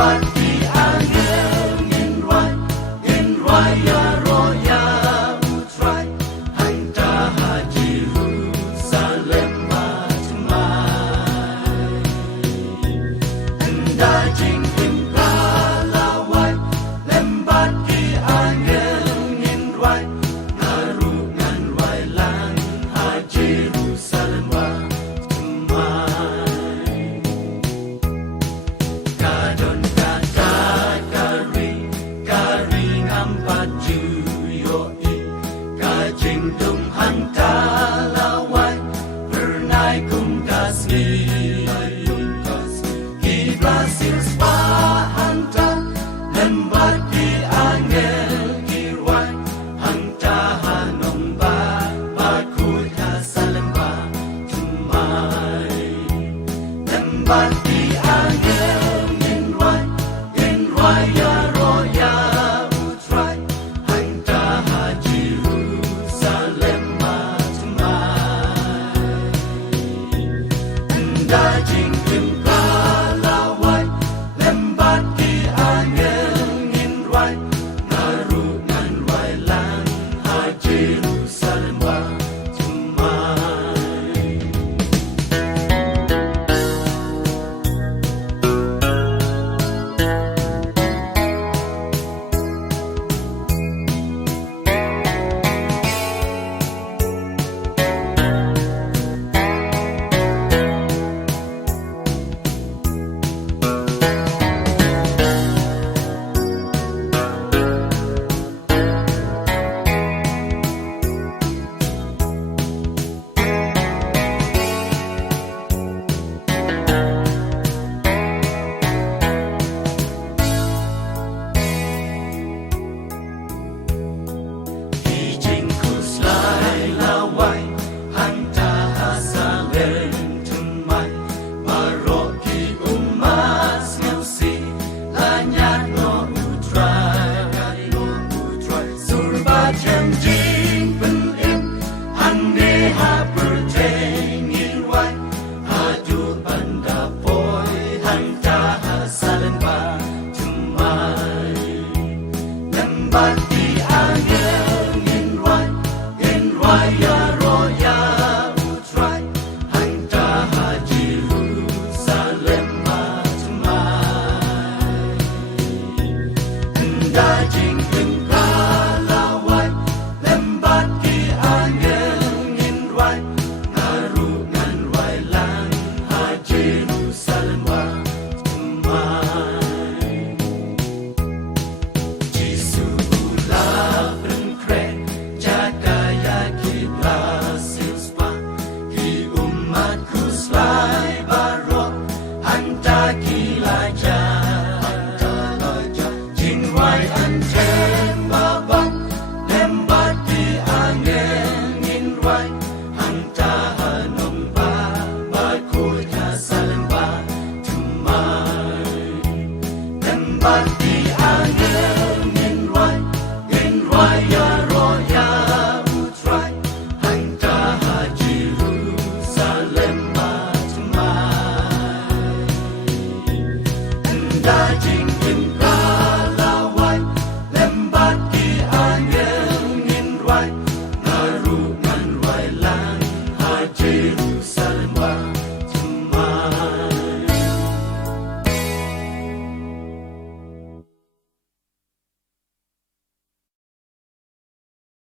lembat di angin raya roya utrai hanta haji Jerusalem matemai anda jingkim kalawai lembat di angin rai ngarungan rai lang haji Jerusalem kadon kata kari ngampat juyoi kajing dung hanta lawai pernai kum kasni Ibrasil spa hanta lembat di angel kirwai hanta hanong ba bakut hasalemba tumai lembat di angel raya roya utrai hanta haji Jerusalem matemai anda jing